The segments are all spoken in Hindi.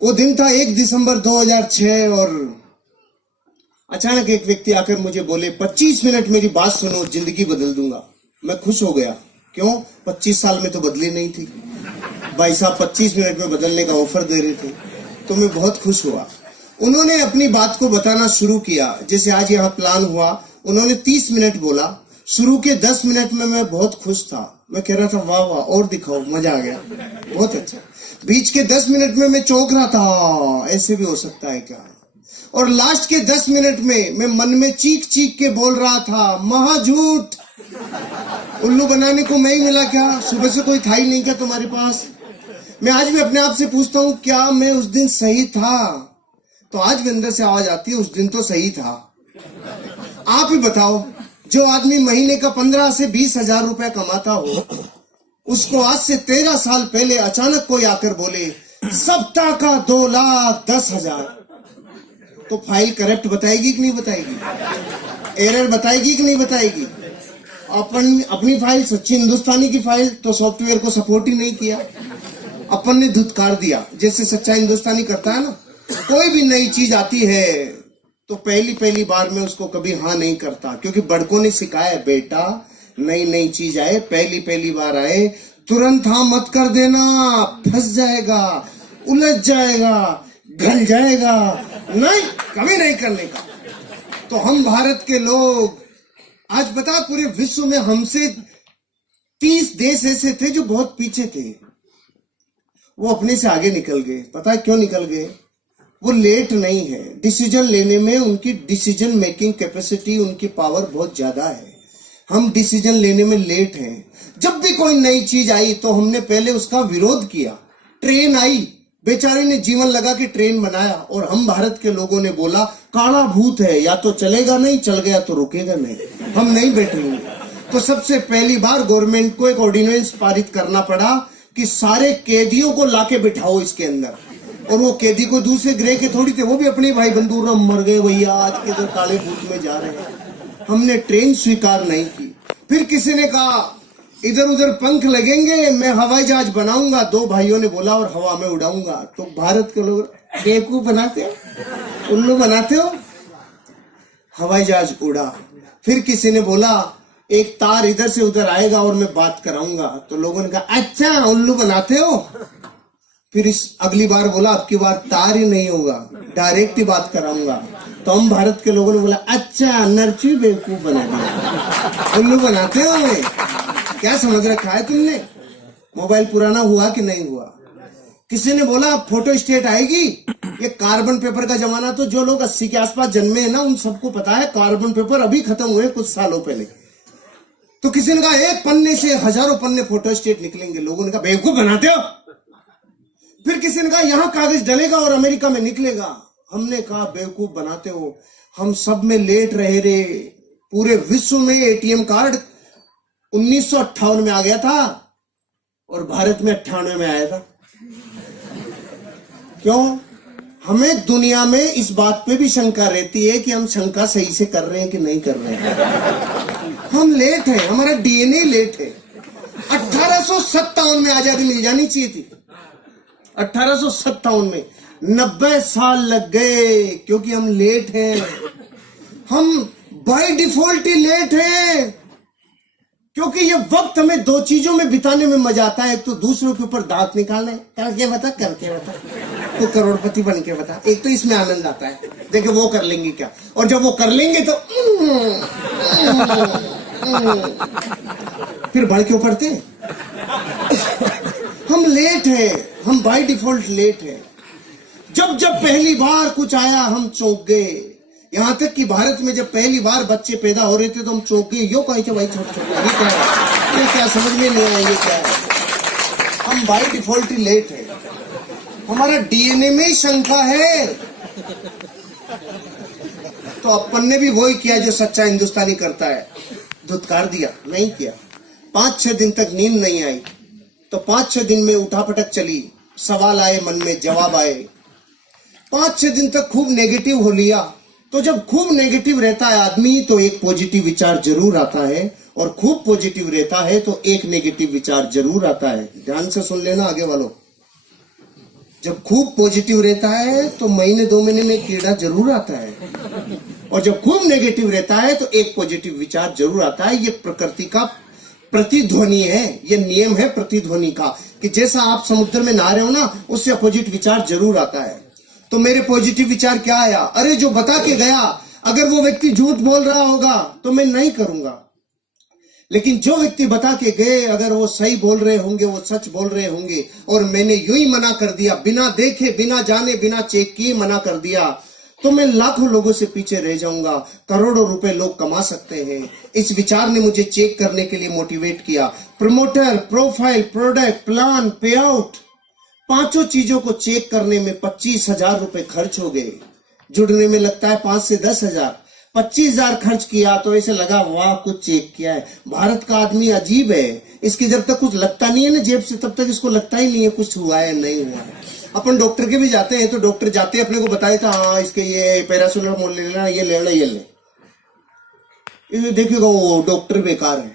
वो दिन था 1 दिसंबर 2006 और अचानक एक व्यक्ति आकर मुझे बोले 25 मिनट मेरी बात सुनो, जिंदगी बदल दूंगा। मैं खुश हो गया। क्यों? 25 साल में तो बदली नहीं थी। भाई साहब 25 मिनट में बदलने का ऑफर दे रहे थे, तो मैं बहुत खुश हुआ। उन्होंने अपनी बात को बताना शुरू किया। जैसे आज यहाँ प्लान हुआ, उन्होंने 30 मिनट बोला। शुरू के 10 मिनट में मैं बहुत खुश था। मैं कह रहा था वाह वाह और दिखाओ, मजा आ गया, बहुत अच्छा। बीच के 10 मिनट में मैं चौंक रहा था, ऐसे भी हो सकता है क्या। और लास्ट के 10 मिनट में मैं मन में चीख चीख के बोल रहा था महा झूठ, उल्लू बनाने को मैं ही मिला क्या? सुबह से कोई था ही नहीं क्या तुम्हारे पास? मैं आज भी अपने आप से पूछता हूँ क्या मैं उस दिन सही था? तो आज भी अंदर से आवाज आती है उस दिन तो सही था। आप ही बताओ, जो आदमी महीने का 15 से 20 हजार रुपए कमाता हो, उसको आज से 13 साल पहले अचानक कोई आकर बोले सप्ताह का 2,10,000, तो फाइल करप्ट बताएगी कि नहीं बताएगी? एरर बताएगी कि नहीं बताएगी? अपनी फाइल सच्ची हिंदुस्तानी की फाइल तो सॉफ्टवेयर को सपोर्ट ही नहीं किया, अपन ने धुतकार दिया। जैसे सच्चा हिंदुस्तानी करता है ना, कोई भी नई चीज आती है तो पहली बार में उसको कभी हाँ नहीं करता, क्योंकि बड़कों ने सिखाया है बेटा, नई चीज आए, पहली बार आए, तुरंत हाँ मत कर देना, फंस जाएगा, उलझ जाएगा, गल जाएगा, नहीं कभी नहीं करने का। तो हम भारत के लोग आज बता, पूरे विश्व में हमसे 30 देश ऐसे थे जो बहुत पीछे थे, वो अपने से आगे निकल गए। पता है क्यों निकल गए? वो लेट नहीं है, डिसीजन लेने में उनकी डिसीजन मेकिंग कैपेसिटी, उनकी पावर बहुत ज्यादा है। हम डिसीजन लेने में लेट हैं। जब भी कोई नई चीज आई तो हमने पहले उसका विरोध किया। ट्रेन आई, बेचारे ने जीवन लगा के ट्रेन बनाया, और हम भारत के लोगों ने बोला काला भूत है, या तो चलेगा नहीं, चल गया तो रुकेगा नहीं, हम नहीं बैठेंगे। तो सबसे पहली बार गवर्नमेंट को एक ऑर्डिनेंस पारित करना पड़ा कि सारे कैदियों को लाके बिठाओ इसके अंदर। और वो कैदी को दूसरे ग्रह के थोड़ी थे, वो भी अपने भाई बंधु मर गए भैया, आज के इधर काले भूत में जा रहे हैं। हमने ट्रेन स्वीकार नहीं की। फिर किसी ने कहा इधर उधर पंख लगेंगे, मैं हवाई जहाज बनाऊंगा। 2 भाइयों ने बोला और हवा में उड़ाऊंगा। तो भारत के लोग बेवकूफ बनाते हो, उल्लू बनाते हो, हवाई जहाज उड़ा। फिर किसी ने बोला एक तार इधर से उधर आएगा और मैं बात कराऊंगा। तो लोगों ने कहा अच्छा उल्लू बनाते हो। फिर इस अगली बार बोला अब की बार तार ही नहीं होगा, डायरेक्ट ही बात कराऊंगा। तो हम भारत के लोगों ने बोला अच्छा नरची बेवकूफ बना दिया, उल्लू बनाते हो हमें, क्या समझ रखा है तुमने? मोबाइल पुराना हुआ कि नहीं हुआ? किसी ने बोला फोटो स्टेट आएगी, ये कार्बन पेपर का जमाना। तो जो लोग 80 के आसपास जन्मे हैं ना, उन सबको पता है कार्बन पेपर अभी खत्म हुए कुछ सालों पहले। तो किसी ने कहा एक पन्ने से हजारों पन्ने फोटो स्टेट निकलेंगे। लोगों ने कहा बेवकूफ बनाते हो। फिर किसी ने कहा यहाँ कागज डलेगा और अमेरिका में निकलेगा। हमने कहा बेवकूफ बनाते हो, हम सब में लेट रहे रे। पूरे विश्व में एटीएम कार्ड 1958 में आ गया था और भारत में 98 में आया था। क्यों? हमें दुनिया में इस बात पे भी शंका रहती है कि हम शंका सही से कर रहे हैं कि नहीं कर रहे हैं। हम लेट हैं, हमारा डीएनए लेट है। 1857 में आजादी मिल जानी चाहिए थी। 1857 में 90 साल लग गए, क्योंकि हम लेट हैं। हम बाय डिफॉल्ट ही लेट हैं, क्योंकि ये वक्त हमें 2 चीजों में बिताने में मजा आता है। एक तो दूसरों के ऊपर दांत निकालना है, करके बता तो करोड़पति बन के बता। एक तो इसमें आनंद आता है, देखो वो कर लेंगे क्या, और जब वो कर लेंगे तो फिर बढ़ के पड़ते। हम लेट हैं, हम बाय डिफॉल्ट लेट हैं। जब पहली बार कुछ आया हम चौंक गए। यहाँ तक कि भारत में जब पहली बार बच्चे पैदा हो रहे थे तो हम चौंक गए। यो कहे भाई छोटे ये क्या समझ में नहीं आया, ये क्या है? हम बाय डिफॉल्ट ही लेट है, हमारा डीएनए में ही शंका है। तो अपन ने भी वही किया जो सच्चा हिंदुस्तानी करता है, धुतकार दिया, नहीं किया। 5-6 दिन तक नींद नहीं आई, तो 5-6 दिन में उठापटक चली, सवाल आए मन में, जवाब आए। 5-6 दिन तक खूब नेगेटिव हो लिया। तो जब खूब नेगेटिव रहता है आदमी तो एक पॉजिटिव विचार जरूर आता है, और खूब पॉजिटिव रहता है तो एक नेगेटिव विचार जरूर आता है। ध्यान से सुन लेना आगे वालों। जब खूब पॉजिटिव रहता है तो महीने 2 महीने में कीड़ा जरूर आता है, और जब खूब नेगेटिव रहता है तो एक पॉजिटिव विचार जरूर आता है। ये प्रकृति का प्रतिध्वनि है, ये नियम है प्रतिध्वनि का, कि जैसा आप समुद्र में नहा रहे हो ना, उससे अपोजिट विचार जरूर आता है। तो मेरे पॉजिटिव विचार क्या आया? अरे जो बता के गया, अगर वो व्यक्ति झूठ बोल रहा होगा तो मैं नहीं करूंगा, लेकिन जो व्यक्ति बता के गए अगर वो सही बोल रहे होंगे, वो सच बोल रहे होंगे, और मैंने यूं ही मना कर दिया, बिना देखे, बिना जाने, बिना चेक किए मना कर दिया, तो मैं लाखों लोगों से पीछे रह जाऊंगा। करोड़ों रुपए लोग कमा सकते हैं। इस विचार ने मुझे चेक करने के लिए मोटिवेट किया। प्रमोटर, प्रोफाइल, प्रोडक्ट, प्लान, पे आउट, 5 चीजों को चेक करने में 25,000 रुपए खर्च हो गए। जुड़ने में लगता है 5 से 10,000। 25,000 खर्च किया तो ऐसे लगा वाह कुछ चेक किया है। भारत का आदमी अजीब है, इसकी जब तक कुछ लगता नहीं है ना जेब से, तब तक इसको लगता ही नहीं है कुछ हुआ है नहीं हुआ है। अपन डॉक्टर के भी जाते हैं तो डॉक्टर जाते अपने को बताए था, हाँ इसके ये पैरासिटामोल ले लेना, ये ले लेना, ये ले, ये देखिएगा वो डॉक्टर बेकार है।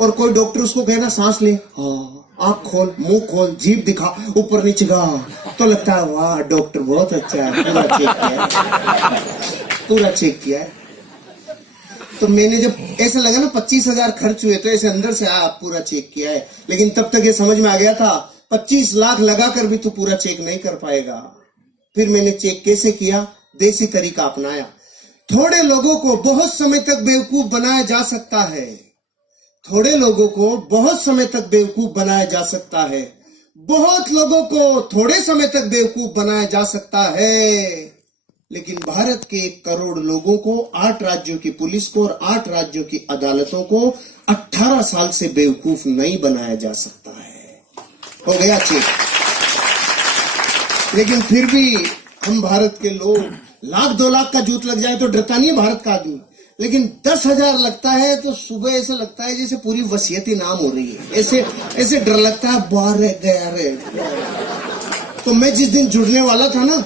और कोई डॉक्टर उसको कहना सांस ले, हाँ आंख खोल, मुंह खोल, जीभ दिखा, ऊपर नीचे गा, तो लगता है वाह डॉक्टर बहुत अच्छा है, पूरा चेक किया है, पूरा चेक किया है। तो मैंने जब ऐसा लगा ना 25,000 खर्च हुए तो ऐसे अंदर से आया पूरा चेक किया है। लेकिन तब तक ये समझ में आ गया था 25 लाख लगाकर भी तू पूरा चेक नहीं कर पाएगा। फिर मैंने चेक कैसे किया? देसी तरीका अपनाया। थोड़े लोगों को बहुत समय तक बेवकूफ बनाया जा सकता है, थोड़े लोगों को बहुत समय तक बेवकूफ बनाया जा सकता है, बहुत लोगों को थोड़े समय तक बेवकूफ बनाया जा सकता है, लेकिन भारत के 1 करोड़ लोगों को, 8 राज्यों की पुलिस को और 8 राज्यों की अदालतों को 18 साल से बेवकूफ नहीं बनाया जा सकता है। हो गया चेक। लेकिन फिर भी हम भारत के लोग 1,00,000 2 लाख का जूत लग जाए तो डरता नहीं है भारत का आदमी, लेकिन 10,000 लगता है तो सुबह ऐसा लगता है जैसे पूरी वसीयत नाम हो रही है, ऐसे डर लगता है बाहर रह गया रे। तो मैं जिस दिन जुड़ने वाला था ना,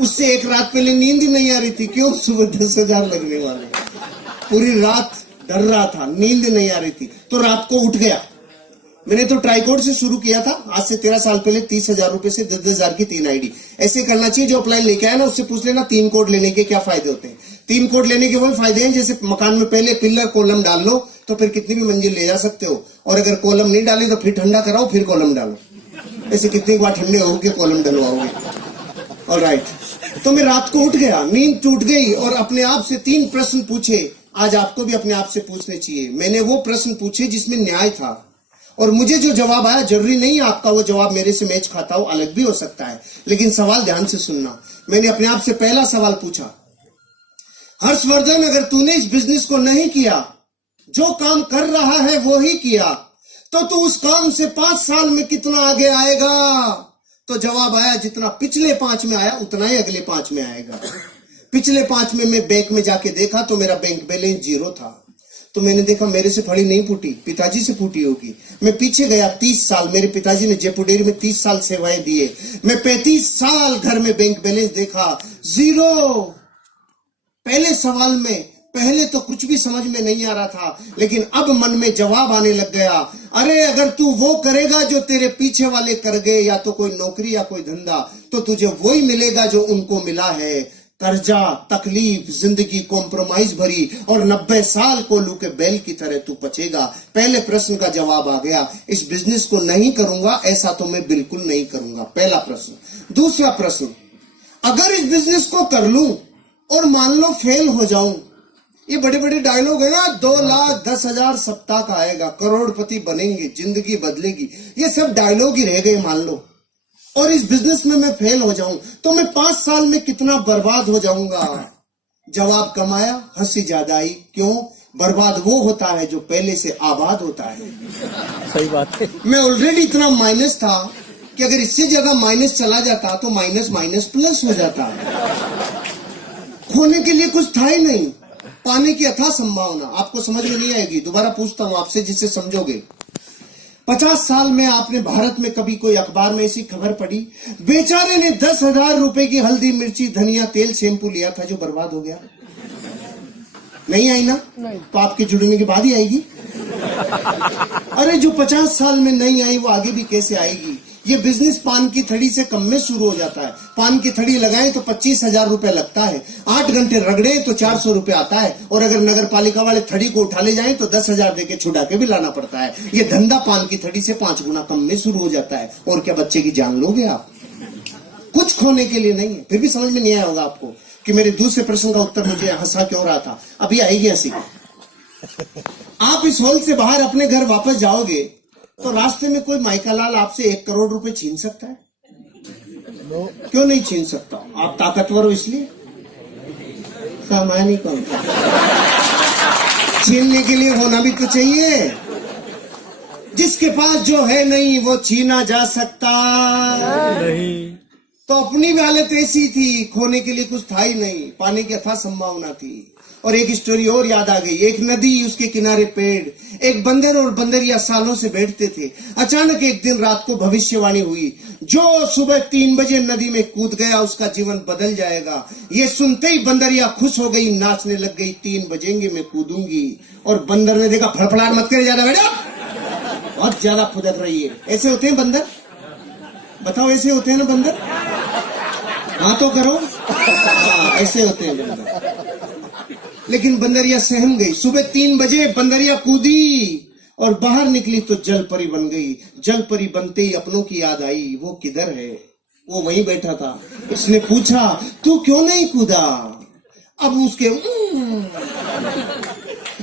उससे 1 रात पहले नींद ही नहीं आ रही थी। क्यों? सुबह 10,000 लगने वाले। पूरी रात डर रहा था, नींद नहीं आ रही थी, तो रात को उठ गया। मैंने तो ट्राइकोड से शुरू किया था आज से 13 साल पहले। 30,000 रुपए से 10,000 की 3 आईडी। ऐसे करना चाहिए। जो अपलाइन लेके आया ना उससे पूछ लेना 3 कोड लेने के क्या फायदे होते हैं। 3 कोड लेने के वही फायदे हैं जैसे मकान में पहले पिलर कॉलम डाल लो तो फिर कितनी भी मंजिल ले जा सकते हो, और अगर कॉलम नहीं डाले तो फिर ठंडा कराओ फिर कॉलम डालो। ऐसे कितनी बार ठंडे होके कॉलम डलवाओगे। ऑलराइट, तो मैं रात को उठ गया, नींद टूट गई और अपने आप से 3 प्रश्न पूछे। आज आपको भी अपने आप से पूछने चाहिए। मैंने वो प्रश्न पूछे जिसमें न्याय था, और मुझे जो जवाब आया, जरूरी नहीं आपका वो जवाब मेरे से मैच खाता हो, अलग भी हो सकता है, लेकिन सवाल ध्यान से सुनना। मैंने अपने आप से पहला सवाल पूछा, हर्षवर्धन अगर तूने इस बिजनेस को नहीं किया, जो काम कर रहा है वो ही किया, तो तू उस काम से 5 साल में कितना आगे आएगा? तो जवाब आया जितना पिछले 5 में आया उतना ही अगले 5 में आएगा। पिछले 5 में मैं बैंक में जाके देखा तो मेरा बैंक बैलेंस 0 था। तो मैंने देखा मेरे से फड़ी नहीं फूटी, पिताजी से फूटी होगी। मैं पीछे गया 30 साल, मेरे पिताजी ने जयपुर डेयरी में 30 साल सेवाएं दिए। मैं 35 साल घर में बैंक बैलेंस देखा 0। पहले सवाल में पहले तो कुछ भी समझ में नहीं आ रहा था, लेकिन अब मन में जवाब आने लग गया। अरे अगर तू वो करेगा जो तेरे पीछे वाले कर गए, या तो कोई नौकरी या कोई धंधा, तो तुझे वही मिलेगा जो उनको मिला है। कर्जा, तकलीफ, जिंदगी कॉम्प्रोमाइज भरी, और 90 साल कोल्हू के बैल की तरह तू पचेगा। पहले प्रश्न का जवाब आ गया, इस बिजनेस को नहीं करूंगा, ऐसा तो मैं बिल्कुल नहीं करूंगा। पहला प्रश्न। दूसरा प्रश्न, अगर इस बिजनेस को कर लूं और मान लो फेल हो जाऊं, ये बड़े बड़े डायलॉग है ना, 2,10,000 सप्ताह का आएगा, करोड़पति बनेंगे, जिंदगी बदलेगी, ये सब डायलॉग ही रह गए मान लो। और इस बिजनेस में मैं फेल हो जाऊं तो मैं 5 साल में कितना बर्बाद हो जाऊंगा? जवाब कम आया, हंसी ज्यादा आई। क्यों? बर्बाद वो होता है जो पहले से आबाद होता है। सही बात है। मैं ऑलरेडी इतना माइनस था कि अगर इससे ज्यादा माइनस चला जाता तो माइनस माइनस प्लस हो जाता। खोने के लिए कुछ था ही नहीं, पाने की अथाह संभावना। आपको समझ में नहीं आएगी, दोबारा पूछता हूं आपसे जिससे समझोगे। 50 साल में आपने भारत में कभी कोई अखबार में ऐसी खबर पढ़ी, बेचारे ने 10,000 रुपए की हल्दी, मिर्ची, धनिया, तेल, शैम्पू लिया था जो बर्बाद हो गया? नहीं आई ना? नहीं। तो आपके जुड़ने के बाद ही आएगी। अरे जो 50 साल में नहीं आई वो आगे भी कैसे आएगी? ये बिजनेस पान की थड़ी से कम में शुरू हो जाता है। पान की थड़ी लगाएं तो 25,000 रुपए लगता है, 8 घंटे रगड़े तो 400 रुपए आता है, और अगर नगर पालिका वाले थड़ी को उठा ले जाएं तो 10,000 देके छुड़ा के भी लाना पड़ता है। ये धंधा पान की थड़ी से 5 गुना कम में शुरू हो जाता है। और क्या बच्चे की जान लोगे आप? कुछ खोने के लिए नहीं है। फिर भी समझ में नहीं आया होगा आपको कि मेरे दूसरे प्रश्न का उत्तर मुझे हंसा क्यों रहा था। अभी आएगी हंसी। आप इस हॉल से बाहर अपने घर वापस जाओगे तो रास्ते में कोई माइकालाल आपसे 1 करोड़ रुपए छीन सकता है? क्यों नहीं छीन सकता? आप ताकतवर हो इसलिए? सामान्य कौन? छीनने के लिए होना भी तो चाहिए। जिसके पास जो है नहीं वो छीना जा सकता नहीं। तो अपनी भी हालत ऐसी थी, खोने के लिए कुछ था ही नहीं, पाने की अथाह संभावना थी। और एक स्टोरी और याद आ गई। एक नदी, उसके किनारे पेड़, एक बंदर और बंदरिया सालों से बैठते थे। अचानक एक दिन रात को भविष्यवाणी हुई, जो सुबह 3 बजे नदी में कूद गया उसका जीवन बदल जाएगा। ये सुनते ही बंदरिया खुश हो गई, नाचने लग गई, 3 बजेंगे मैं कूदूंगी। और बंदर ने देखा, फड़फड़ाहट मत करे ज्यादा बेटा, बहुत ज्यादा फुदक रही है। ऐसे होते हैं बंदर? बताओ, ऐसे होते हैं ना बंदर? हाँ तो करो। हाँ, ऐसे होते हैं बंदर। लेकिन बंदरिया सहम गई। सुबह 3 बजे बंदरिया कूदी और बाहर निकली तो जल परी बन गई। जल परी बनते ही अपनों की याद आई, वो किधर है? वो वहीं बैठा था। उसने पूछा, तू क्यों नहीं कूदा? अब उसके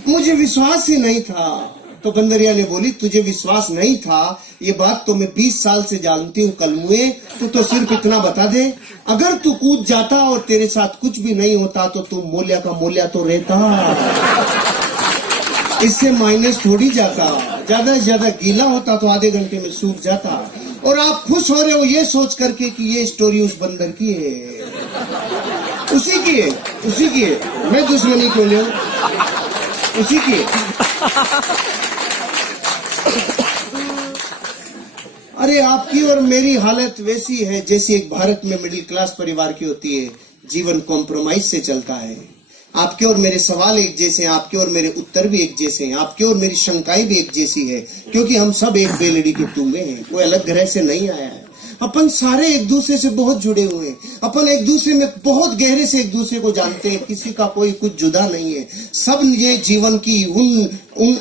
मुझे विश्वास ही नहीं था। तो बंदरिया ने बोली, तुझे विश्वास नहीं था, ये बात तो मैं 20 साल से जानती हूँ कलमुए। तू तो सिर्फ इतना बता दे, अगर तू कूद जाता और तेरे साथ कुछ भी नहीं होता तो तू मूल्य का मूल्य तो रहता, इससे माइनस थोड़ी जाता। ज्यादा से ज्यादा गीला होता तो आधे घंटे में सूख जाता। और आप खुश हो रहे हो ये सोच करके कि ये स्टोरी उस बंदर की है, उसी की है, उसी की है। मैं दुश्मनी क्यों ले, उसी की है। अरे आपकी और मेरी हालत वैसी है जैसी एक भारत में मिडिल क्लास परिवार की होती है। जीवन कॉम्प्रोमाइज से चलता है। आपके और मेरे सवाल एक जैसे हैं, आपके और मेरे उत्तर भी एक जैसे हैं, आपके और मेरी शंकाएं भी एक जैसी है, क्योंकि हम सब एक बेलड़ी के टूंगे हैं। कोई अलग ग्रह से नहीं आया है। अपन सारे एक दूसरे से बहुत जुड़े हुए हैं। अपन एक दूसरे में बहुत गहरे से एक दूसरे को जानते हैं। किसी का कोई कुछ जुदा नहीं है। सब ने जीवन की उन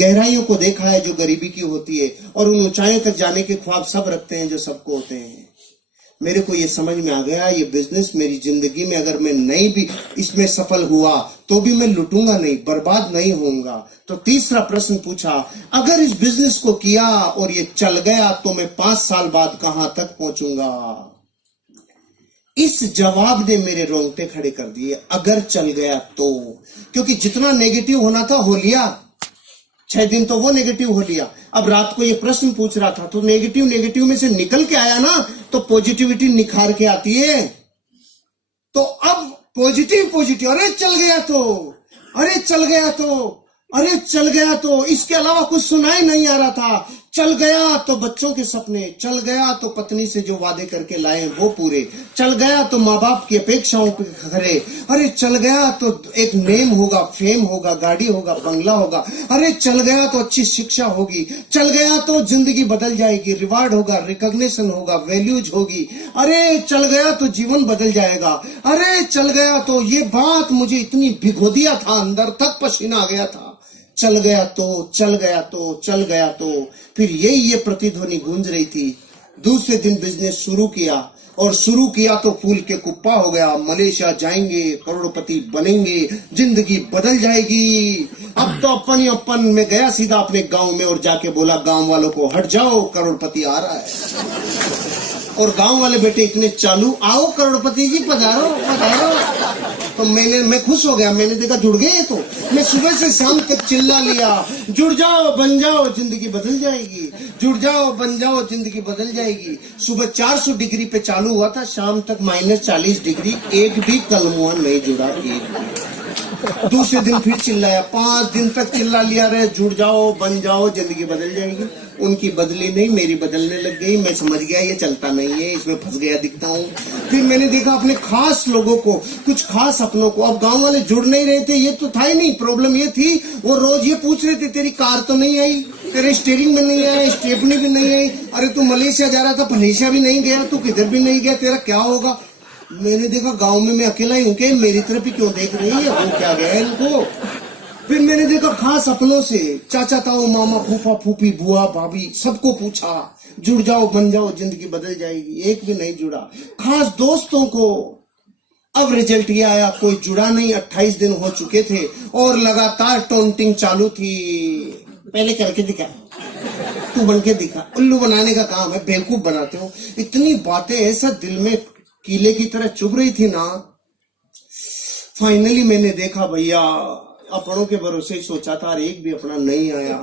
गहराइयों को देखा है जो गरीबी की होती है, और उन ऊंचाइयों तक जाने के ख्वाब सब रखते हैं जो सबको होते हैं। मेरे को ये समझ में आ गया, ये बिजनेस मेरी जिंदगी में अगर मैं नहीं भी इसमें सफल हुआ तो भी मैं लुटूंगा नहीं, बर्बाद नहीं होऊंगा। तो तीसरा प्रश्न पूछा, अगर इस बिजनेस को किया और ये चल गया तो मैं 5 साल बाद कहां तक पहुंचूंगा? इस जवाब ने मेरे रोंगटे खड़े कर दिए। अगर चल गया तो, क्योंकि जितना नेगेटिव होना था हो लिया। 6 दिन तो वो नेगेटिव हो लिया। अब रात को ये प्रश्न पूछ रहा था तो नेगेटिव में से निकल के आया ना, तो पॉजिटिविटी निखार के आती है। तो अब पॉजिटिव, अरे चल गया तो, अरे चल गया तो, अरे चल गया तो, इसके अलावा कुछ सुनाई नहीं आ रहा था। चल गया तो बच्चों के सपने, चल गया तो पत्नी से जो वादे करके लाए वो पूरे, चल गया तो माँ बाप की अपेक्षाओं पे खरे, अरे चल गया तो एक नेम होगा, फेम होगा, गाड़ी होगा, बंगला होगा, अरे चल गया तो अच्छी शिक्षा होगी, चल गया तो जिंदगी बदल जाएगी, रिवार्ड होगा, रिकॉग्निशन होगा, वैल्यूज होगी, अरे चल गया तो जीवन बदल जाएगा, अरे चल गया तो ये बात मुझे इतनी भिगो दिया था, अंदर तक पसीना आ गया था। चल गया तो, चल गया तो, चल गया तो, फिर ये प्रतिध्वनि गूंज रही थी। दूसरे दिन बिजनेस शुरू किया, और शुरू किया तो फूल के कुप्पा हो गया। मलेशिया जाएंगे, करोड़पति बनेंगे, जिंदगी बदल जाएगी। अब तो अपन में गया सीधा अपने गांव में और जाके बोला गांव वालों को, हट जाओ करोड़पति आ रहा है। और गांव वाले बेटे इतने चालू, आओ करोड़पति जी पधारो पधारो। तो मैं खुश हो गया। मैंने देखा जुड़ गए। तो मैं सुबह से शाम तक चिल्ला लिया, जुड़ जाओ बन जाओ जिंदगी बदल जाएगी, जुड़ जाओ बन जाओ जिंदगी बदल जाएगी। सुबह 400 डिग्री पे चालू हुआ था, शाम तक -40 डिग्री, एक भी कलमुआ नहीं जुड़ा। दूसरे दिन फिर चिल्लाया, 5 दिन तक चिल्ला लिया रहे, जुड़ जाओ बन जाओ जिंदगी बदल जाएगी। उनकी बदली नहीं, मेरी बदलने लग गई। मैं समझ गया ये चलता नहीं है, इसमें फंस गया दिखता हूँ। फिर मैंने देखा अपने खास लोगों को, कुछ खास अपनों को। अब गांव वाले जुड़ नहीं रहे थे, ये तो था ही नहीं। प्रॉब्लम ये थी, वो रोज ये पूछ रहे थे तेरी कार तो नहीं आई, तेरे स्टीयरिंग में नहीं आया, स्टेपनी भी नहीं आई। अरे तू मलेशिया जा रहा था, मलेशिया भी नहीं गया, तू किधर भी नहीं गया, तेरा क्या होगा? मैंने देखा गांव में मैं अकेला ही हूं कि मेरी तरफ ही क्यों देख रही है, वो क्या गया इनको। फिर मैंने देखा खास अपनों से, चाचा ताऊ, मामा, फूफा फूफी, बुआ भाभी, सबको पूछा जुड़ जाओ, बन जाओ, जिंदगी बदल जाएगी। एक भी नहीं जुड़ा। खास दोस्तों को, अब रिजल्ट ये आया, कोई जुड़ा नहीं। 28 दिन हो चुके थे और लगातार टोंटिंग चालू थी। पहले करके दिखा, तू बन के दिखा। उल्लू बनाने का काम है, बेवकूफ बनाते हो। इतनी बातें ऐसा दिल में कीले की तरह चुभ रही थी ना। फाइनली मैंने देखा भैया, अपनों के भरोसे ही सोचा था और एक भी अपना नहीं आया,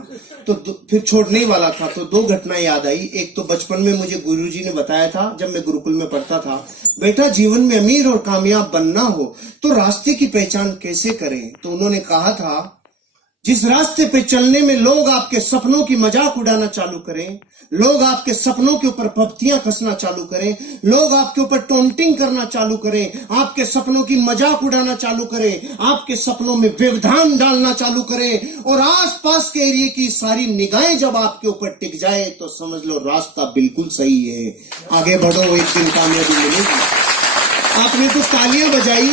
तो फिर छोड़ने ही वाला था। तो 2 घटना याद आई। एक तो बचपन में मुझे गुरुजी ने बताया था, जब मैं गुरुकुल में पढ़ता था, बेटा जीवन में अमीर और कामयाब बनना हो तो रास्ते की पहचान कैसे करें। तो उन्होंने कहा था, जिस रास्ते पे चलने में लोग आपके सपनों की मजाक उड़ाना चालू करें, लोग आपके सपनों के ऊपर पपतियां कसना चालू करें, लोग आपके ऊपर टोंटिंग करना चालू करें, आपके सपनों की मजाक उड़ाना चालू करें, आपके सपनों में व्यवधान डालना चालू करें और आसपास के एरिया की सारी निगाहें जब आपके ऊपर टिक जाए तो समझ लो रास्ता बिल्कुल सही है, आगे बढ़ो, एक दिन कामयाबी मिलेगी। आपने तो तालियां बजाई,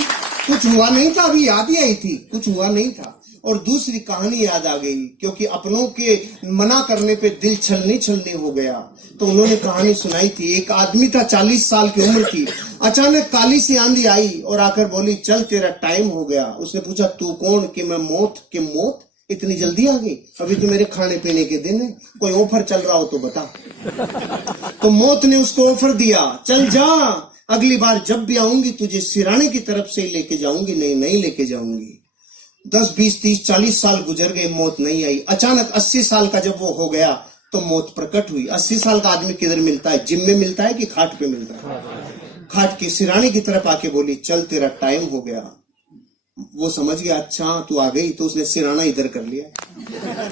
कुछ हुआ नहीं था, अभी याद ही आई थी, कुछ हुआ नहीं था। और दूसरी कहानी याद आ गई, क्योंकि अपनों के मना करने पे दिल छलनी छलनी हो गया। तो उन्होंने कहानी सुनाई थी। एक आदमी था, 40 साल की उम्र की। अचानक काली सी आंधी आई और आकर बोली, चल तेरा टाइम हो गया। उसने पूछा, तू कौन? कि मैं मौत। कि मौत इतनी जल्दी आ गई? अभी तो मेरे खाने पीने के दिन है, कोई ऑफर चल रहा हो तो बता। तो मौत ने उसको ऑफर दिया, चल जा, अगली बार जब भी आऊंगी तुझे सिराने की तरफ से लेके जाऊंगी, नहीं लेके जाऊंगी। 10, 20, 30, 40 साल गुजर गए, मौत नहीं आई। अचानक 80 साल का जब वो हो गया तो मौत प्रकट हुई। 80 साल का आदमी किधर मिलता है? जिम में मिलता है कि खाट पे मिलता है? खाट के सिराने की तरफ आके बोली, चल तेरा टाइम हो गया। वो समझ गया, अच्छा तू आ गई, तो उसने सिराना इधर कर लिया।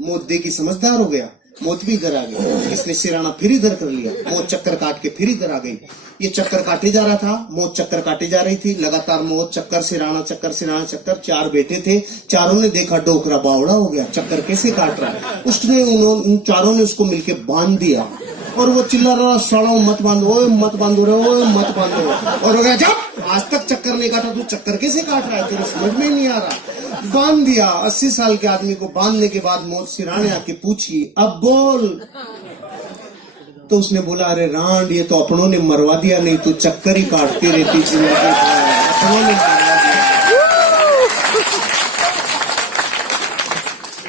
मौत देखी, समझदार हो गया, मौत भी इधर आ गई। इसने सिराना फिर इधर कर लिया, मौत चक्कर काट के फिर इधर आ गई। ये चक्कर काटे जा रहा था, मौत चक्कर काटे जा रही थी, लगातार मौत चक्कर सिराना चक्कर सिराना चक्कर। 4 बेटे थे, चारों ने देखा डोकरा बावड़ा हो गया, चक्कर कैसे काट रहा है। उसने उन चारों ने उसको मिलके बांध दिया और वो चिल्ला रहा, सालों मत बांधो, मत बांधो रे, मत बांधो। और हो गया, जब आज तक चक्कर नहीं काटा, तू चक्कर कैसे काट रहा है, तेरे समझ में नहीं आ रहा। बांध दिया। 80 साल के आदमी को बांधने के बाद मौत सिराने आके पूछी, अब बोल। तो उसने बोला, अरे रांड, ये तो अपनों ने मरवा दिया, नहीं तो चक्कर ही काटती रहती थी, अपनों ने मरवा दिया।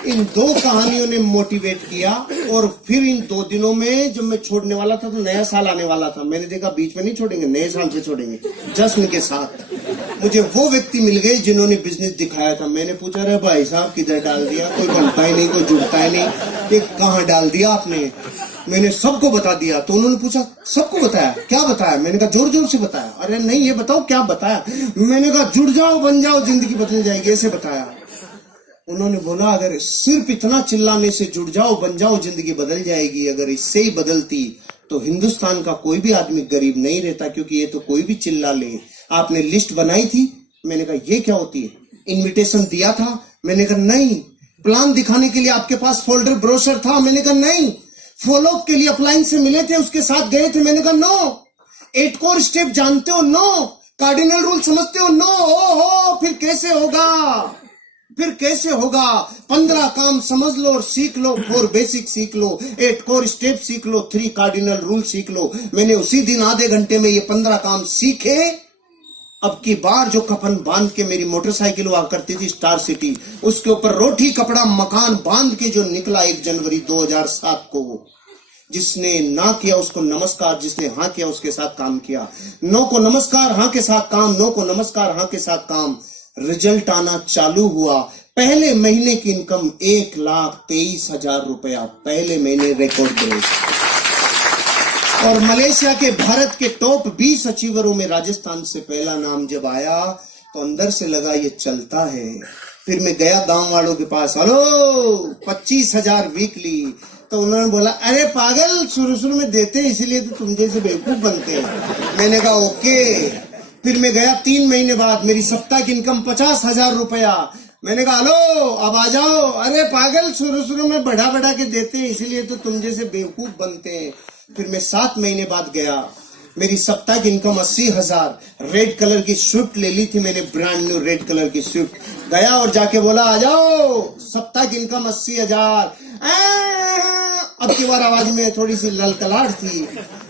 इन 2 कहानियों ने मोटिवेट किया। और फिर इन 2 दिनों में जब मैं छोड़ने वाला था तो नया साल आने वाला था, मैंने देखा बीच में नहीं छोड़ेंगे, नए साल पे छोड़ेंगे जश्न के साथ। मुझे वो व्यक्ति मिल गए जिन्होंने बिजनेस दिखाया था। मैंने पूछा, अरे भाई साहब किधर डाल दिया, कोई बनता ही नहीं, कोई जुड़ता ही नहीं, ये कहाँ डाल दिया आपने? मैंने सबको बता दिया। तो उन्होंने पूछा, सबको बताया? क्या बताया? मैंने कहा, जोर जोर से बताया। अरे नहीं, ये बताओ क्या बताया? मैंने कहा, जुड़ जाओ, बन जाओ, जिंदगी बदल जाएगी, ऐसे बताया। उन्होंने बोला, अगर सिर्फ इतना चिल्लाने से जुड़ जाओ, बन जाओ, जिंदगी बदल जाएगी, अगर इससे ही बदलती तो हिंदुस्तान का कोई भी आदमी गरीब नहीं रहता, क्योंकि ये तो कोई भी चिल्ला ले। आपने लिस्ट बनाई थी? मैंने कहा, ये क्या होती है? इनविटेशन दिया था? मैंने कहा नहीं। प्लान दिखाने के लिए आपके पास फोल्डर ब्रोशर था? मैंने कहा नहीं। फॉलो अप के लिए अप्लायंस से मिले थे, उसके साथ गए थे? मैंने कहा नो। 8 कोर स्टेप जानते हो? नो। कार्डिनल रूल समझते हो? नो। ओहो, फिर कैसे होगा? फिर कैसे होगा? 15 काम समझ लो और सीख लो। 4 बेसिक सीख लो, 8 कोर स्टेप सीख लो, 3 कार्डिनल रूल सीख लो। मैंने उसी दिन आधे घंटे में ये 15 काम सीखे। अब की बार जो कफन बांध के मेरी मोटरसाइकिल हुआ करती थी स्टार सिटी, उसके ऊपर रोटी कपड़ा मकान बांध के जो निकला 1 जनवरी 2007 को, जिसने ना किया उसको नमस्कार, जिसने हाँ किया उसके साथ काम किया। नो को नमस्कार, हाँ के साथ काम, नो को नमस्कार, हाँ के साथ काम। रिजल्ट आना चालू हुआ। पहले महीने की इनकम 1,23,000 रुपया, पहले महीने रिकॉर्ड ब्रेक। और मलेशिया के भारत के टॉप 20 अचीवरों में राजस्थान से पहला नाम जब आया तो अंदर से लगा ये चलता है। फिर मैं गया गांव वालों के पास, हेलो 25,000 वीकली। तो उन्होंने बोला, अरे पागल, शुरू में देते इसीलिए तो तुम जैसे बेवकूफ बनते हैं। मैंने कहा ओके। फिर मैं गया 3 महीने बाद, मेरी सप्ताह की इनकम 50,000 रुपया। मैंने कहा हेलो अब आ जाओ। अरे पागल, शुरू शुरू में बढ़ा बढ़ा के देते हैं, इसीलिए तो तुम जैसे बेवकूफ बनते हैं। फिर मैं 7 महीने बाद गया, मेरी सप्ताह की इनकम 80,000। रेड कलर की स्विफ्ट ले ली थी मैंने, ब्रांड न्यू रेड कलर की स्विफ्ट। गया और जाके बोला आ जाओ, सप्ताह की इनकम 80,000। अब की बार आवाज में थोड़ी सी ललकलाहट थी।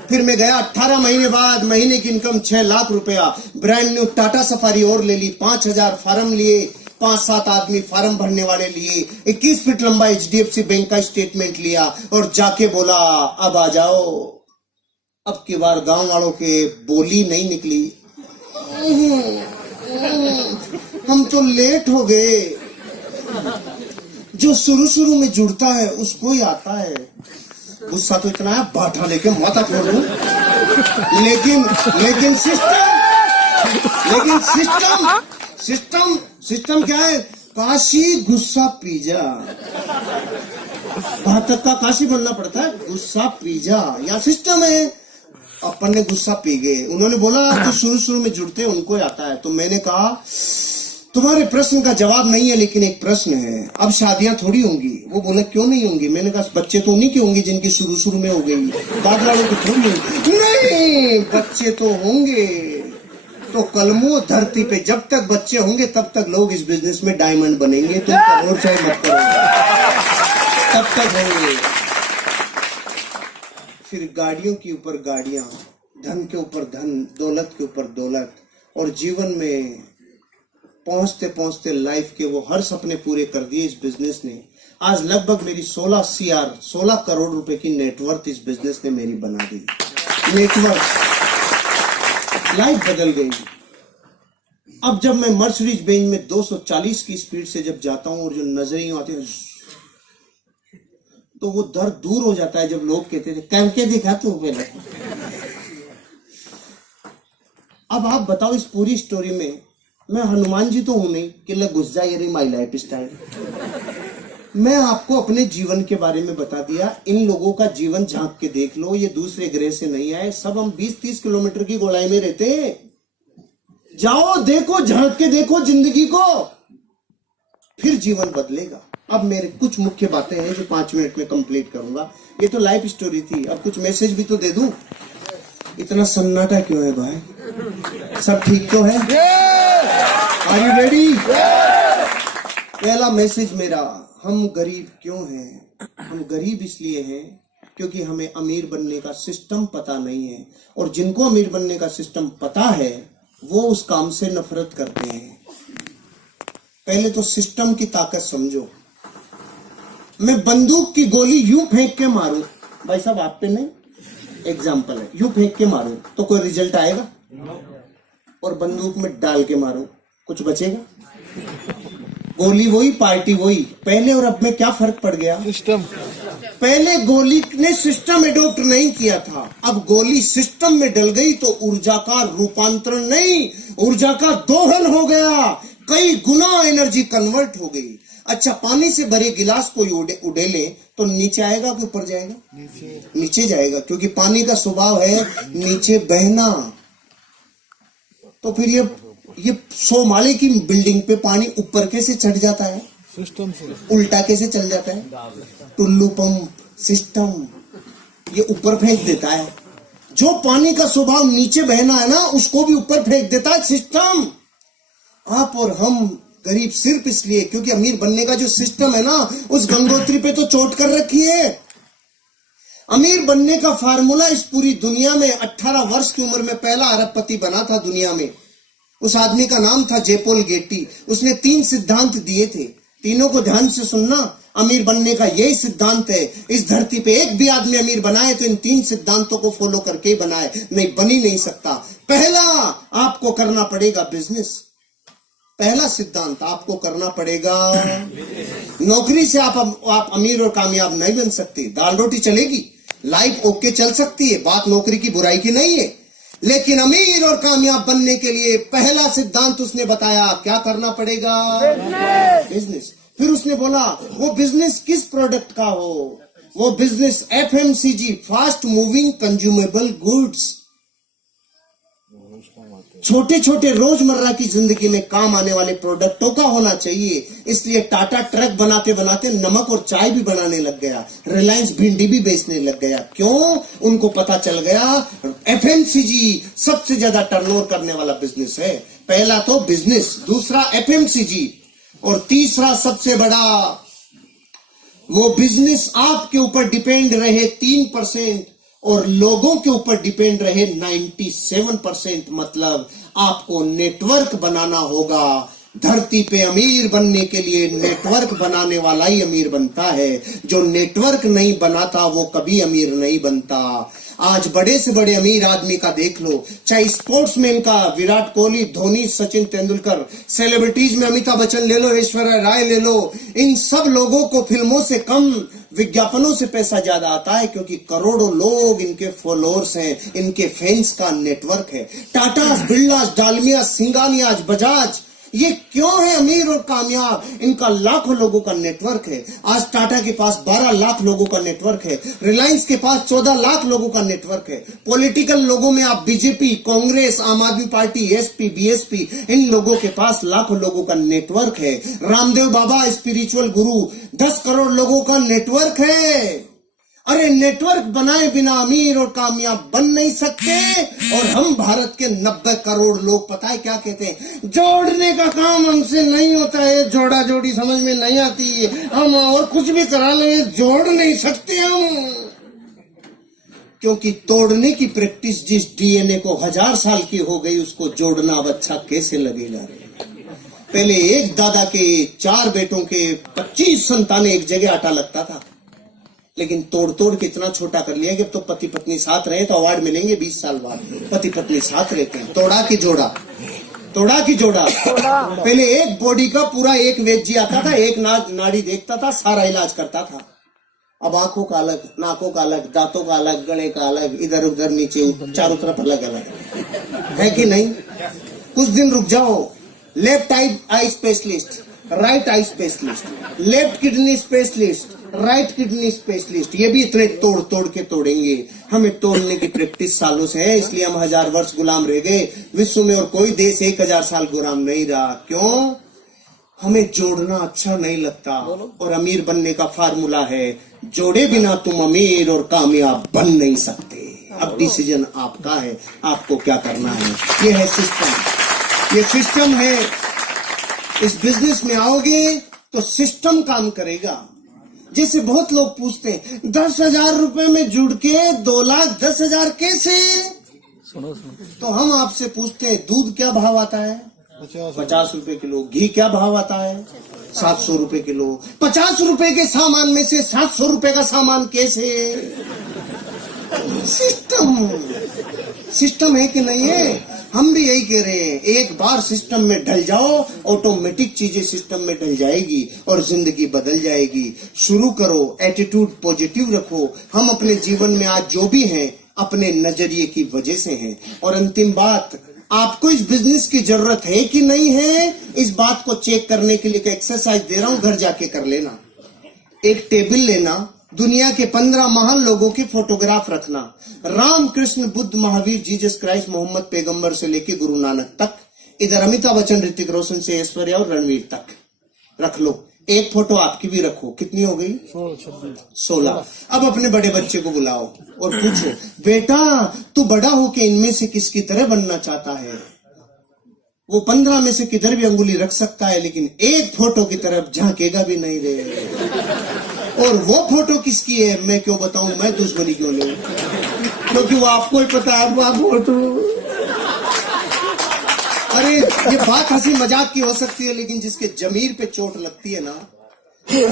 फिर मैं गया 18 महीने बाद, महीने की इनकम 6 लाख रुपया। ब्रांड न्यू टाटा सफारी और ले ली, 5,000 फार्म लिए, 5-7 आदमी फार्म भरने वाले लिए, 21 फीट लंबा HDFC बैंक का स्टेटमेंट लिया और जाके बोला अब आ जाओ। अब की बार गांव वालों के बोली नहीं निकली, हम तो लेट हो गए। जो शुरू शुरू में जुड़ता है उसको ही आता है। गुस्सा तो इतना है बाठा लेके माथा फोड़ दूं, लेकिन सिस्टम क्या है? काशी गुस्सा पीजा। बातक का काशी बनना पड़ता है, गुस्सा पीजा या सिस्टम है। अपन ने गुस्सा पी गए। उन्होंने बोला जो शुरू शुरू में जुड़ते हैं उनको ही आता है। तो मैंने कहा तुम्हारे प्रश्न का जवाब नहीं है, लेकिन एक प्रश्न है, अब शादियां थोड़ी होंगी। वो बोले क्यों नहीं होंगी? मैंने कहा बच्चे तो उन्हीं के होंगे जिनकी शुरू शुरू में हो गई, बाद वालों की थोड़ी होंगी। नहीं, बच्चे तो होंगे। तो कलमो धरती पे जब तक बच्चे होंगे तब तक लोग इस बिजनेस में डायमंड बनेंगे। तुम करोड़ चाहे मत करो, तब तक होंगे। फिर गाड़ियों के ऊपर गाड़ियां, धन के ऊपर धन, दौलत के ऊपर दौलत, और जीवन में पहुंचते पहुंचते लाइफ के वो हर सपने पूरे कर दिए इस बिजनेस ने। आज लगभग मेरी 16 करोड़ रुपए की नेटवर्थ इस बिजनेस ने मेरी बना दी। नेटवर्थ, लाइफ बदल गई। अब जब मैं मर्सिडीज बेंज में 240 की स्पीड से जब जाता हूं और जो नजरें आती हैं तो वो दर्द दूर हो जाता है। जब लोग कहते थे करके दिखा तू पहले। अब आप बताओ इस पूरी स्टोरी में मैं हनुमान जी तो हूं नहीं कि ले घुस जा, ये रही माई लाइफ स्टाइल। मैं आपको अपने जीवन के बारे में बता दिया। इन लोगों का जीवन झांक के देख लो, ये दूसरे ग्रह से नहीं आए। सब हम 20-30 किलोमीटर की गोलाई में रहते हैं। जाओ देखो, झांक के देखो जिंदगी को, फिर जीवन बदलेगा। अब मेरे कुछ मुख्य बातें हैं जो 5 मिनट में कंप्लीट करूंगा। ये तो लाइफ स्टोरी थी, अब कुछ मैसेज भी तो दे दूं। इतना सन्नाटा क्यों है भाई? सब ठीक तो है? Are you ready? पहला मैसेज मेरा, हम गरीब क्यों हैं? हम गरीब इसलिए हैं क्योंकि हमें अमीर बनने का सिस्टम पता नहीं है, और जिनको अमीर बनने का सिस्टम पता है वो उस काम से नफरत करते हैं। पहले तो सिस्टम की ताकत समझो। मैं बंदूक की गोली यूं फेंक के मारूं, भाई साहब आप पे नहीं, एग्जाम्पल है, यूं फेंक के मारूं तो कोई रिजल्ट आएगा? और बंदूक में डाल के मारूं कुछ बचेगा? गोली वही, पार्टी वही। पहले और अब में क्या फर्क पड़ गया? सिस्टम। पहले गोली ने सिस्टम एडॉप्ट नहीं किया था, अब गोली सिस्टम में डल गई तो ऊर्जा का रूपांतरण नहीं, ऊर्जा का दोहन हो गया। कई गुना एनर्जी कन्वर्ट हो गई। अच्छा, पानी से भरे गिलास कोई उड़ेले तो नीचे आएगा कि ऊपर जाएगा? नीचे जाएगा, क्योंकि पानी का स्वभाव है नीचे बहना। तो फिर ये 100 माले की बिल्डिंग पे पानी ऊपर कैसे चढ़ जाता है? सिस्टम से। उल्टा कैसे चल जाता है? टुल्लू पंप सिस्टम, ये ऊपर फेंक देता है। जो पानी का स्वभाव नीचे बहना है ना, उसको भी ऊपर फेंक देता है सिस्टम। आप और हम गरीब सिर्फ इसलिए क्योंकि अमीर बनने का जो सिस्टम है ना, उस गंगोत्री पे तो चोट कर रखी है। अमीर बनने का फार्मूला इस पूरी दुनिया में 18 वर्ष की उम्र में पहला अरबपति बना था दुनिया में। उस आदमी का नाम था जेपोल गेटी। उसने 3 सिद्धांत दिए थे, तीनों को ध्यान से सुनना। अमीर बनने का यही सिद्धांत है। इस धरती पे एक भी आदमी अमीर बनाए तो इन 3 सिद्धांतों को फॉलो करके ही बनाए, नहीं बन ही नहीं सकता। पहला, आपको करना पड़ेगा बिजनेस। पहला सिद्धांत, आपको करना पड़ेगा। नौकरी से आप अमीर और कामयाब नहीं बन सकते। दाल रोटी चलेगी, लाइफ ओके चल सकती है, बात नौकरी की बुराई की नहीं है, लेकिन अमीर और कामयाब बनने के लिए पहला सिद्धांत उसने बताया, क्या करना पड़ेगा? बिजनेस। फिर उसने बोला वो बिजनेस किस प्रोडक्ट का हो? वो business FMCG, fast moving consumable goods. छोटे छोटे रोजमर्रा की जिंदगी में काम आने वाले प्रोडक्टों का होना चाहिए। इसलिए टाटा ट्रक बनाते बनाते नमक और चाय भी बनाने लग गया, रिलायंस भिंडी भी बेचने लग गया। क्यों? उनको पता चल गया एफएमसीजी सबसे ज्यादा टर्नओवर करने वाला बिजनेस है। पहला तो बिजनेस, दूसरा एफएमसीजी, और तीसरा सबसे बड़ा वो बिजनेस आपके ऊपर डिपेंड रहे 3% और लोगों के ऊपर डिपेंड रहे 97%। मतलब आपको नेटवर्क बनाना होगा। धरती पे अमीर बनने के लिए नेटवर्क बनाने वाला ही अमीर बनता है। जो नेटवर्क नहीं बनाता वो कभी अमीर नहीं बनता। आज बड़े से बड़े अमीर आदमी का देख लो, चाहे स्पोर्ट्समैन का विराट कोहली, धोनी, सचिन तेंदुलकर, सेलिब्रिटीज में अमिताभ बच्चन ले लो, ऐश्वर्या राय ले लो, इन सब लोगों को फिल्मों से कम विज्ञापनों से पैसा ज्यादा आता है, क्योंकि करोड़ों लोग इनके फॉलोअर्स हैं, इनके फैंस का नेटवर्क है। टाटा, बिरला, डालमिया, सिंगानिया, बजाज, ये क्यों है अमीर और कामयाब? इनका लाखों लोगों का नेटवर्क है। आज टाटा के पास 12 लाख लोगों का नेटवर्क है, रिलायंस के पास 14 लाख लोगों का नेटवर्क है। पॉलिटिकल लोगों में आप बीजेपी, कांग्रेस, आम आदमी पार्टी, एसपी, बीएसपी, इन लोगों के पास लाखों लोगों का नेटवर्क है। रामदेव बाबा स्पिरिचुअल गुरु, 10 करोड़ लोगों का नेटवर्क है। अरे नेटवर्क बनाए बिना अमीर और कामयाब बन नहीं सकते। और हम भारत के 90 करोड़ लोग पता है क्या कहते हैं? जोड़ने का काम हमसे नहीं होता है, जोड़ा जोड़ी समझ में नहीं आती है, हम और कुछ भी करा लें, जोड़ नहीं सकते हम। क्योंकि तोड़ने की प्रैक्टिस जिस डीएनए को 1000 साल की हो गई, उसको जोड़ना अब अच्छा कैसे लगेगा? पहले एक दादा के 4 बेटों के 25 संतानें एक जगह आटा लगता था, लेकिन तोड़ तोड़ के इतना छोटा कर लिया कि अब तो पति पत्नी साथ रहे तो अवार्ड मिलेंगे 20 साल बाद। पति पत्नी साथ रहते हैं। तोड़ा की जोड़ा, तोड़ा की जोड़ा। पहले एक बॉडी का पूरा एक वेद जी आता था, एक नाड़ी देखता था, सारा इलाज करता था। अब आंखों का अलग, नाकों का अलग, दांतों का अलग, गले का अलग, इधर उधर नीचे चारों तरफ अलग अलग है कि नहीं? कुछ दिन रुक जाओ। Left eye specialist, right eye specialist, left kidney specialist, right kidney specialist, ये भी इतने तोड़ तोड़ के तोड़ेंगे। हमें तोड़ने की प्रैक्टिस सालों से है, इसलिए हम 1000 वर्ष गुलाम रह गए। विश्व में और कोई देश 1000 साल गुलाम नहीं रहा। क्यों? हमें जोड़ना अच्छा नहीं लगता। और अमीर बनने का फार्मूला है, जोड़े बिना तुम अमीर और कामयाब बन नहीं सकते। अब डिसीजन आपका है, आपको क्या करना है। ये है सिस्टम, ये सिस्टम है। इस बिजनेस में आओगे तो सिस्टम काम करेगा। जैसे बहुत लोग पूछते हैं 10,000 रुपए में जुड़ के 2,10,000 कैसे? सुनो। तो हम आपसे पूछते हैं दूध क्या भाव आता है? 50 रुपए किलो। घी क्या भाव आता है? 700 रुपए किलो। 50 रुपए के सामान में से 700 रुपए का सामान कैसे? सिस्टम है कि नहीं है? हम भी यही कह रहे हैं, एक बार सिस्टम में ढल जाओ, ऑटोमेटिक चीजें सिस्टम में ढल जाएगी और जिंदगी बदल जाएगी। शुरू करो, एटीट्यूड पॉजिटिव रखो। हम अपने जीवन में आज जो भी हैं अपने नजरिए की वजह से हैं। और अंतिम बात, आपको इस बिजनेस की जरूरत है कि नहीं है, इस बात को चेक करने के लिए एक एक्सरसाइज दे रहा हूं, घर जाके कर लेना। एक टेबल लेना, दुनिया के 15 महान लोगों की फोटोग्राफ रखना, राम, कृष्ण, बुद्ध, महावीर, जीसस क्राइस्ट, मोहम्मद पैगंबर से लेके गुरु नानक तक, इधर अमिताभ बच्चन, ऋतिक रोशन से ऐश्वर्या और रणवीर तक रख लो। एक फोटो आपकी भी रखो। कितनी हो गई? 16। अब अपने बड़े बच्चे को बुलाओ और पूछो, बेटा तू बड़ा होके इनमें से किसकी तरह बनना चाहता है? वो 15 में से किधर भी अंगुली रख सकता है, लेकिन एक फोटो की तरफ झांकेगा भी नहीं रे। और वो फोटो किसकी है मैं क्यों बताऊं, मैं दुश्मनी क्यों लूं? क्योंकि वो आपको ही पता है वो फोटो। अरे ये बात हंसी मजाक की हो सकती है, लेकिन जिसके जमीर पे चोट लगती है ना,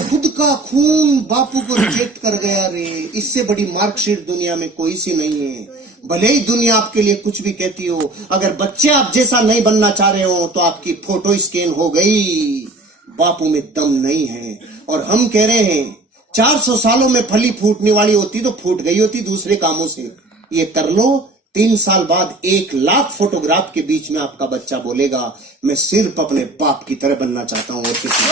खुद का खून बापू को रिजेक्ट कर गया रे, इससे बड़ी मार्कशीट दुनिया में कोई सी नहीं है। भले ही दुनिया आपके लिए कुछ भी कहती हो, अगर बच्चे आप जैसा नहीं बनना चाह रहे हो तो आपकी फोटो स्कैन हो गई। बापू में दम नहीं है। और हम कह रहे हैं 400 सालों में फली फूटने वाली होती तो फूट गई होती दूसरे कामों से। ये कर लो, 3 साल बाद 1 लाख फोटोग्राफ के बीच में आपका बच्चा बोलेगा मैं सिर्फ अपने बाप की तरह बनना चाहता हूं और किसी।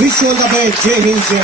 विश्व जय हिंद, जय